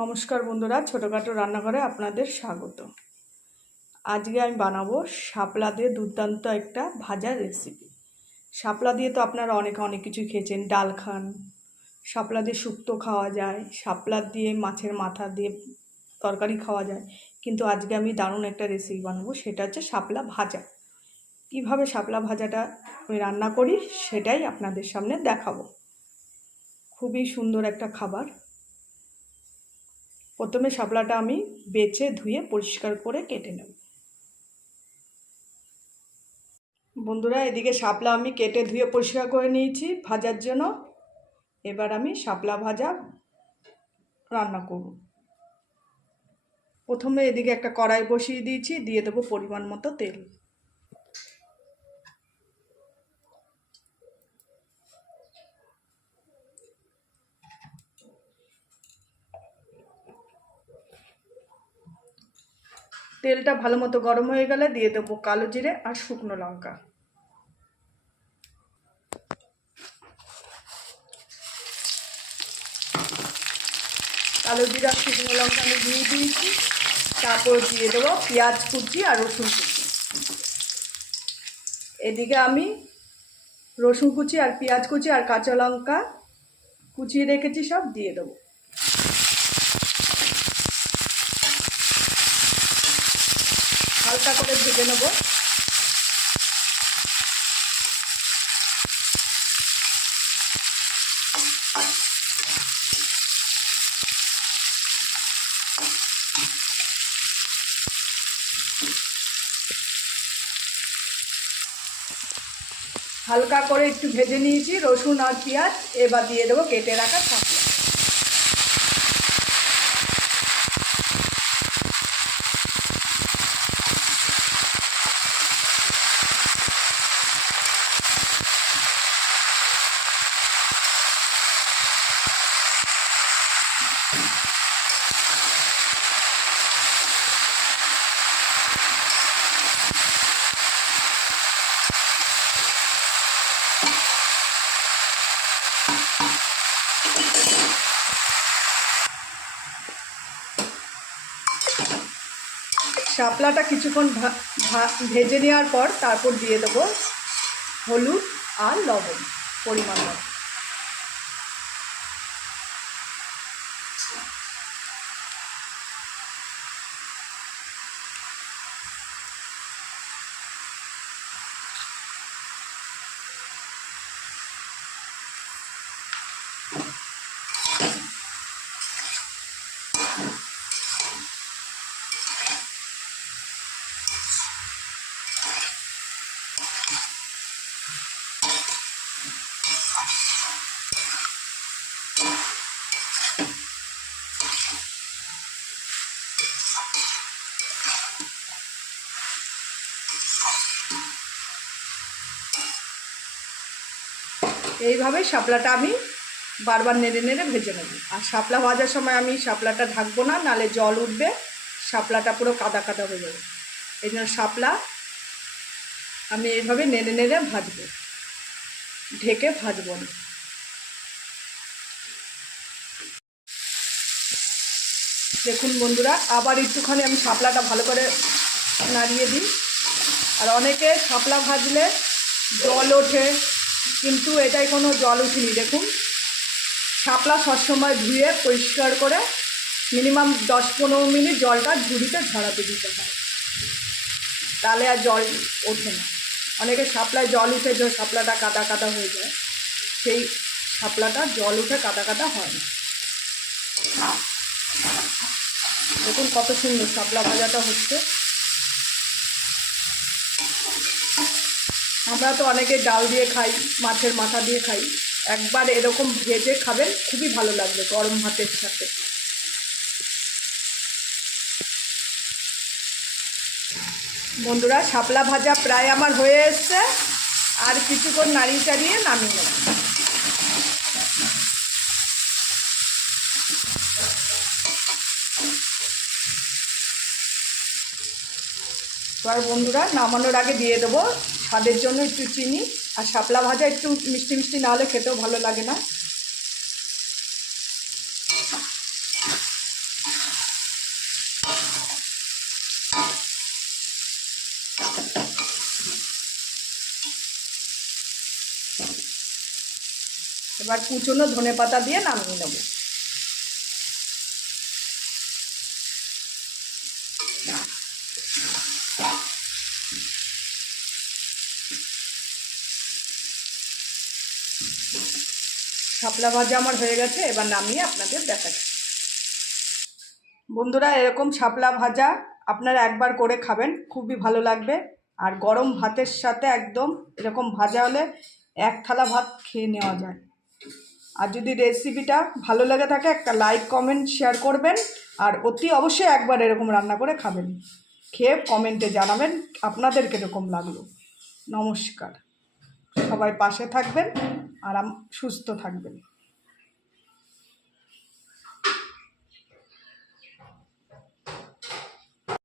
নমস্কার বন্ধুরা, ছোটোখাটো রান্নাঘরে আপনাদের স্বাগত। আজকে আমি বানাবো শাপলা দিয়ে দুর্দান্ত একটা ভাজার রেসিপি। শাপলা দিয়ে তো আপনারা অনেক কিছু খেয়েছেন, ডাল খান, শাপলা দিয়ে শুক্তো খাওয়া যায়, শাপলা দিয়ে মাছের মাথা দিয়ে তরকারি খাওয়া যায়, কিন্তু আজকে আমি দারুণ একটা রেসিপি বানাবো, সেটা হচ্ছে শাপলা ভাজা। কীভাবে শাপলা ভাজাটা আমি রান্না করি সেটাই আপনাদের সামনে দেখাবো। খুবই সুন্দর একটা খাবার। প্রথমে শাপলাটা আমি বেছে ধুয়ে পরিষ্কার করে কেটে নেব। বন্ধুরা, এদিকে শাপলা আমি কেটে ধুয়ে পরিষ্কার করে নিয়েছি ভাজার জন্য। এবার আমি শাপলা ভাজা রান্না করব। প্রথমে এদিকে একটা কড়াই বসিয়ে দিয়েছি, দিয়ে দেবো পরিমাণ মতো তেল। তেলটা ভালো মতো গরম হয়ে গেলে দিয়ে দেবো কালো জিরে আর শুকনো লঙ্কা। কালো জিরে আর শুকনো লঙ্কা আমি দিয়ে দিয়েছি। তারপর দিয়ে দেবো পেঁয়াজ কুচি আর রসুন কুচি। এদিকে আমি রসুন কুচি আর পেঁয়াজ কুচি আর কাঁচা লঙ্কা কুচিয়ে রেখেছি, সব দিয়ে দেবো। হালকা করে ভেজে নেব। হালকা করে একটু ভেজে নিয়েছি রসুন আর পেঁয়াজ। এবার দিয়ে দেবো কেটে রাখা শাপলা। শাপলাটা কিছুক্ষণ ভেজে নেওয়ার পর তারপর দিয়ে দেবো হলুদ আর লবণ পরিমাণ মতো। এইভাবে শাপলাটা আমি বারবার নেড়ে নেড়ে ভেজে নেব। আর শাপলা ভাজার সময় আমি শাপলাটা ঢাকবো না, নালে জল উঠবে, শাপলাটা পুরো কাদা কাদা হয়ে যাবে। এই জন্য শাপলা আমি এইভাবে নেড়ে নেড়ে ভাজবো, ঢেকে ভাজবো না। দেখুন বন্ধুরা, আবার একটুখানি আমি শাপলাটা ভালো করে নাড়িয়ে দিই। আর অনেকে শাপলা ভাজলে জল ওঠে, কিন্তু এটাই কোনো জল উঠেনি। দেখুন, শাপলা সবসময় ধুয়ে পরিষ্কার করে মিনিমাম 10-15 মিনিট জলটা ঝুড়িতে ঝরাতে দিতে হয়, তাহলে আর জল ওঠে না। অনেকে শাপলায় জল উঠে যে শাপলাটা কাদা কাদা হয়ে যায়, সেই শাপলাটা জল উঠে কাদা কাদা হয় না। দেখুন কত সুন্দর শাপলা ভাজাটা হচ্ছে। আমরা তো অনেকে ডাল দিয়ে খাই, মাছের মাথা দিয়ে খাই। একবার এরকম ভেজে খাবেন, খুবই ভালো লাগবে গরম ভাতের সাথে। বন্ধুরা, শাপলা ভাজা প্রায় আমার হয়ে এসছে, আর কিছুক্ষণ নাড়িয়ে চাড়িয়ে নামিয়ে নেব। এবার বন্ধুরা, নামানোর আগে দিয়ে দেবো স্বাদের জন্য একটু চিনি। আর শাপলা ভাজা একটু মিষ্টি মিষ্টি না হলে খেতেও ভালো লাগে না। এবার কুচনো ধনেপাতা দিয়ে নামিয়ে নেব। শাপলা ভাজা আমার হয়ে গেছে, এবার নামিয়ে আপনাদের দেখাচ্ছি। বন্ধুরা, এরকম শাপলা ভাজা আপনারা একবার করে খাবেন, খুবই ভালো লাগবে। আর গরম ভাতের সাথে একদম এরকম ভাজা হলে এক থালা ভাত খেয়ে নেওয়া যায়। আর যদি রেসিপিটা ভালো লেগে থাকে একটা লাইক কমেন্ট শেয়ার করবেন, আর অতি অবশ্যই একবার এরকম রান্না করে খাবেন, খেয়ে কমেন্টে জানাবেন আপনাদের কীরকম লাগলো। নমস্কার, সবাই পাশে থাকবেন আর সুস্থ থাকবেন।